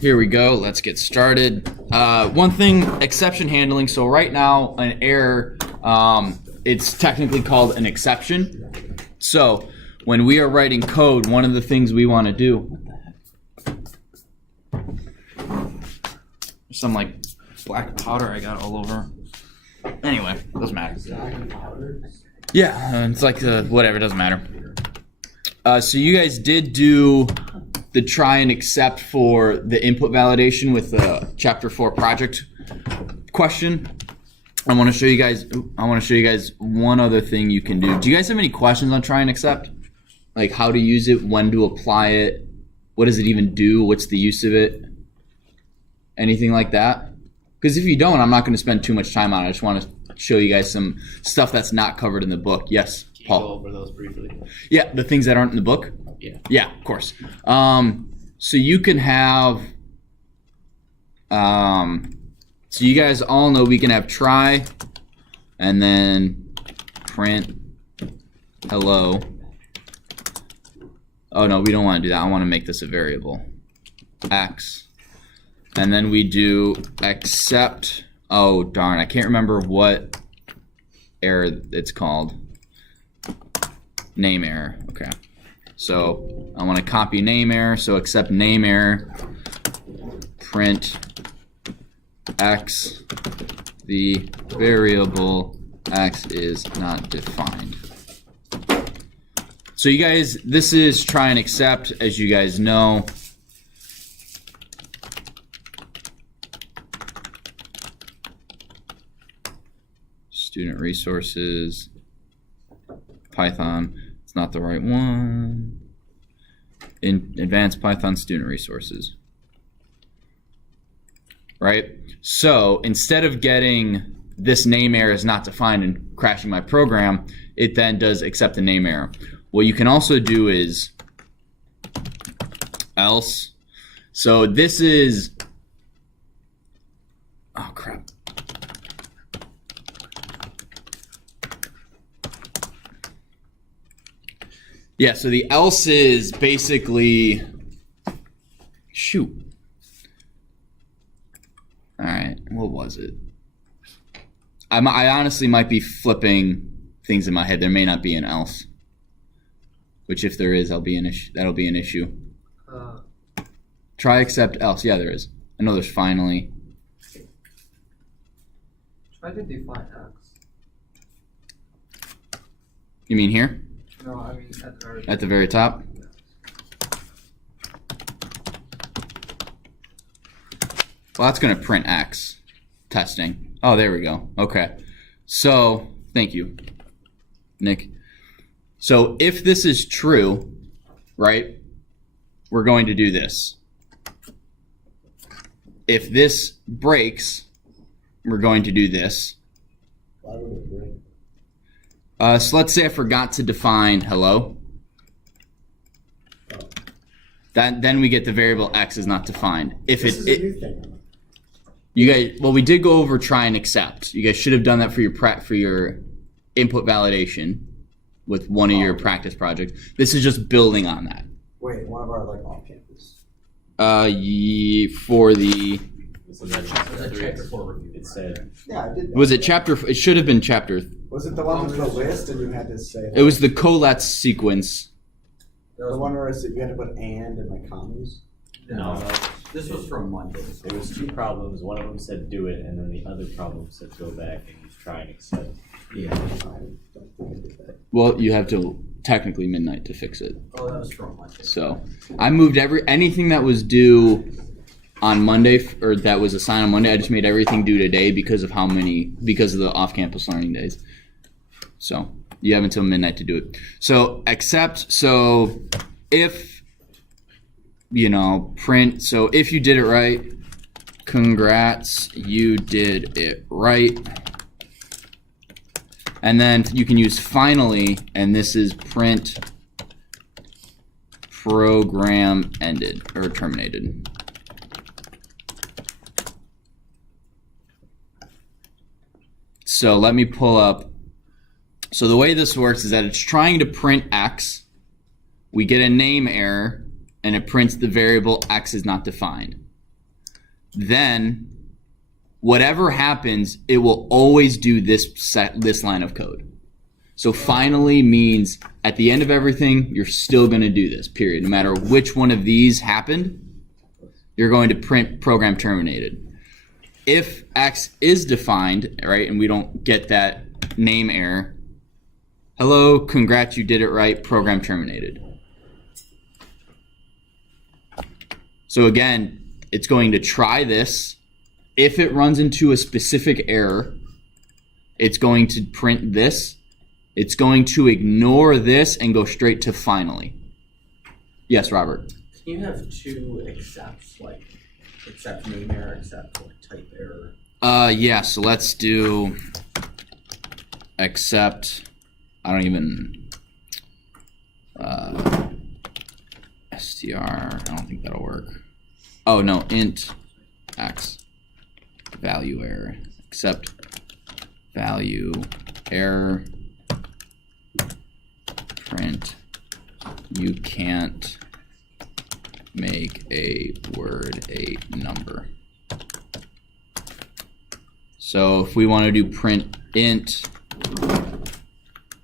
Here we go. Let's get started. One thing, exception handling. So right now, an error, it's technically called an exception. So when we are writing code, one of the things we want to do, what the heck? Some like black powder I got all over. Anyway, doesn't matter. Yeah, it's like whatever, doesn't matter. So you guys did do the try and accept for the input validation with the chapter 4 project question. I want to show you guys one other thing you can do. Do you guys have any questions on try and accept? Like how to use it, when to apply it, what does it even do, what's the use of it? Anything like that? Because if you don't, I'm not going to spend too much time on it. I just want to show you guys some stuff that's not covered in the book. Yes, Paul. Go over those briefly. Yeah, the things that aren't in the book? Yeah. Yeah, of course. So you can have, so you guys all know we can have try and then print hello. Oh no, we don't want to do that. I want to make this a variable. X. And then we do accept, oh darn, I can't remember what error it's called. Name error, okay. So I want to copy name error, so accept name error, print X, the variable X is not defined. So you guys, this is try and accept, as you guys know. Student resources, Python, it's not the right one. In advanced Python student resources. Right? So instead of getting this name error is not defined and crashing my program, it then does accept the name error. What you can also do is else. So this is, oh crap. Yeah, so the else is basically, shoot. All right, what was it? I honestly might be flipping things in my head. There may not be an else, which if there is, that'll be an issue. Try accept else. Yeah, there is. I know there's finally. Try to define X. You mean here? No, I mean at the very top. At the very top? Well, that's going to print X. Testing. Oh, there we go. Okay. So, thank you, Nick. So, if this is true, right, we're going to do this. If this breaks, we're going to do this. Why would it break? So let's say I forgot to define hello. Then we get the variable X is not defined. If This is a new thing. you guys, well, we did go over try and accept. You guys should have done that for your input validation with one of your practice projects. This is just building on that. Wait, one of our like off campus. For the This is chapter 4 review. It said, Yeah, I did. That. was it chapter? It should have been chapter. Was it the one with the list and you had to say? It was the Colette's sequence. the one where you had to put and like commas. no. This was from Monday. There was 2 problems. One of them said do it, and then the other problem said go back and use try and accept. Yeah. I don't think I did that. Well, you have till technically midnight to fix it. Oh, that was from Monday. So I moved anything that was due on Monday or that was assigned on Monday. I just made everything due today because of the off-campus learning days. So you have until midnight to do it. So accept. So if print. So if you did it right, congrats, you did it right. And then you can use finally, and this is print program ended or terminated. So let me pull up. So the way this works is that it's trying to print X. We get a name error, and it prints the variable X is not defined. then whatever happens, it will always do this line of code. So finally means at the end of everything, you're still going to do this, period. No matter which one of these happened, you're going to print program terminated. If X is defined, right, and we don't get that name error, hello, congrats, you did it right, program terminated. So again, it's going to try this. If it runs into a specific error, it's going to print this. It's going to ignore this and go straight to finally. Yes, Robert. Can you have two accepts, like accept name error, accept like type error? Yeah, so let's do accept, I don't even, str, I don't think that'll work. Oh no, int x, value error, accept value error, print, you can't make a word a number. So if we want to do print int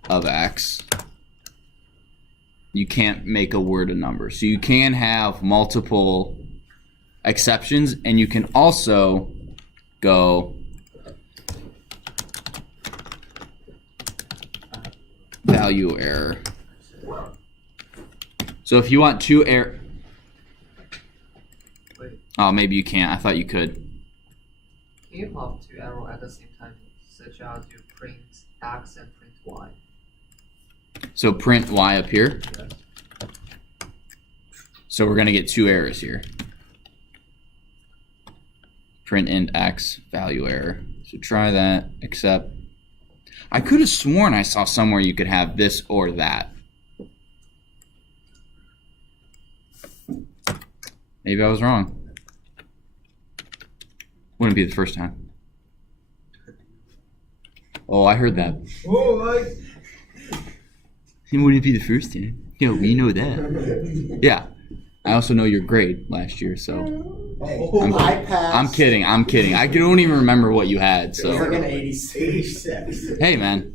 of x, you can't make a word a number. So you can have multiple exceptions, and you can also go value error. So if you want two error, oh, maybe you can't. I thought you could. Can you pop two arrows at the same time, such as you print X and print Y? So print y up here. So we're gonna get two errors here. Print int x, value error. So try that, except I could have sworn I saw somewhere you could have this or that. Maybe I was wrong. Wouldn't be the first time. Oh, I heard that. It wouldn't be the first time. You know, we know that. Yeah. I also know your grade last year, so Hey, I'm- I passed. I'm kidding. I don't even remember what you had. It's So like an 86. hey, man,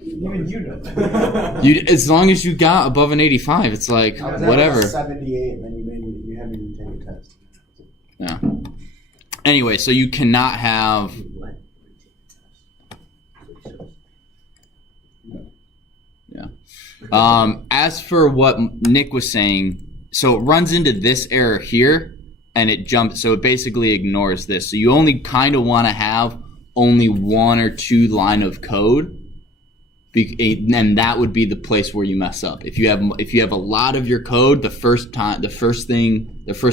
Even you know that. you as long as you got above an 85, it's like I was at whatever. like a 78, and then you haven't even taken a test. Yeah. Anyway, so you cannot have. As for what Nick was saying, so it runs into this error here, and it jumps. So it basically ignores this. So you only kind of want to have only one or two line of code, and that would be the place where you mess up. If you have a lot of your code, the first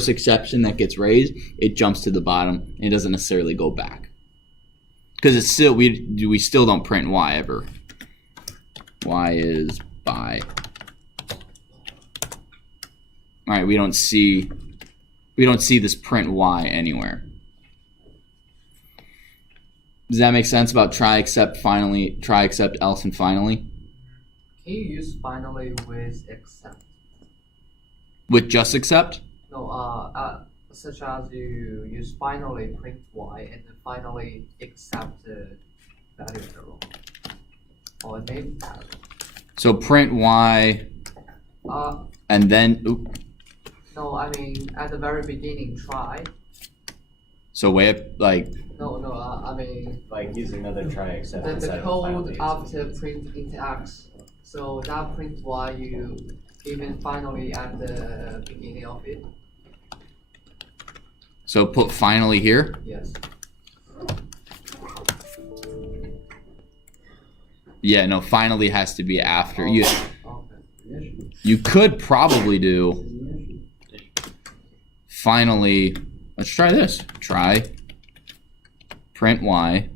exception that gets raised, it jumps to the bottom and it doesn't necessarily go back, because it's still we still don't print y ever. Y is by. All right, we don't see this print y anywhere. Does that make sense about try, except, finally, try, except, else, and finally? Can you use finally with except? With just except? No, such as you use finally print Y and then finally accept the value arrow or name arrow. So print y, and then, oop, No, I mean at the very beginning try. so way up, like, No, I mean Like use another try except the instead of code finally. after print int x. So that print Y you even finally at the beginning of it. so put finally here. Yes. Yeah, no, finally has to be after. Okay. You could probably do finally, let's try this. Try print y,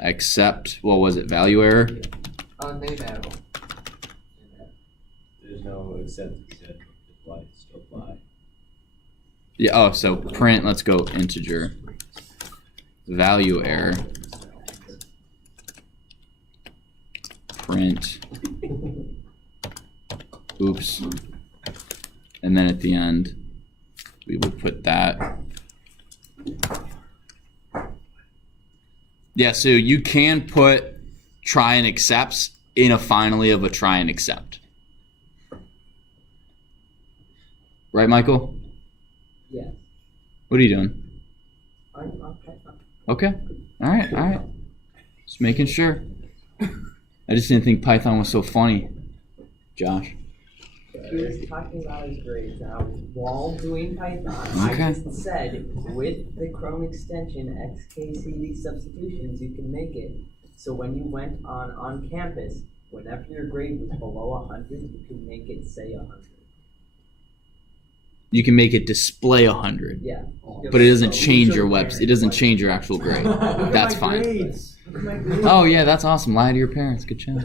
except, what was it, value error? Name arrow. There's no except except apply, still apply. Yeah, oh, so print, let's go integer, value error, print, oops, and then at the end, we will put that. Yeah, so you can put try and accepts in a finally of a try and accept. Right, Michael? Yes. What are you doing? I'm okay. Okay. All right. Just making sure. I just didn't think Python was so funny, Josh. He was talking about his grades. Now, while doing Python, Okay. I just said with the Chrome extension XKCD substitutions, you can make it. So when you went on campus, whenever your grade was below 100, you can make it say 100. You can make it display 100, Yeah. but it doesn't change your It doesn't change your actual grade. That's fine. Oh yeah, that's awesome. Lie to your parents. Good job.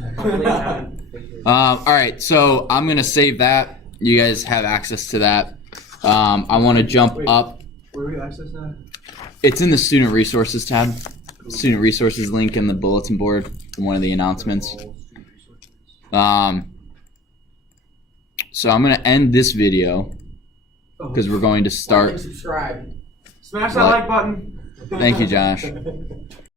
All right, so I'm gonna save that. You guys have access to that. I want to jump up. Where do we access that? It's in the student resources tab. Student resources link in the bulletin board in one of the announcements. So I'm gonna end this video because we're going to Like and start. subscribe. Smash that What? like button. Thank you, Josh.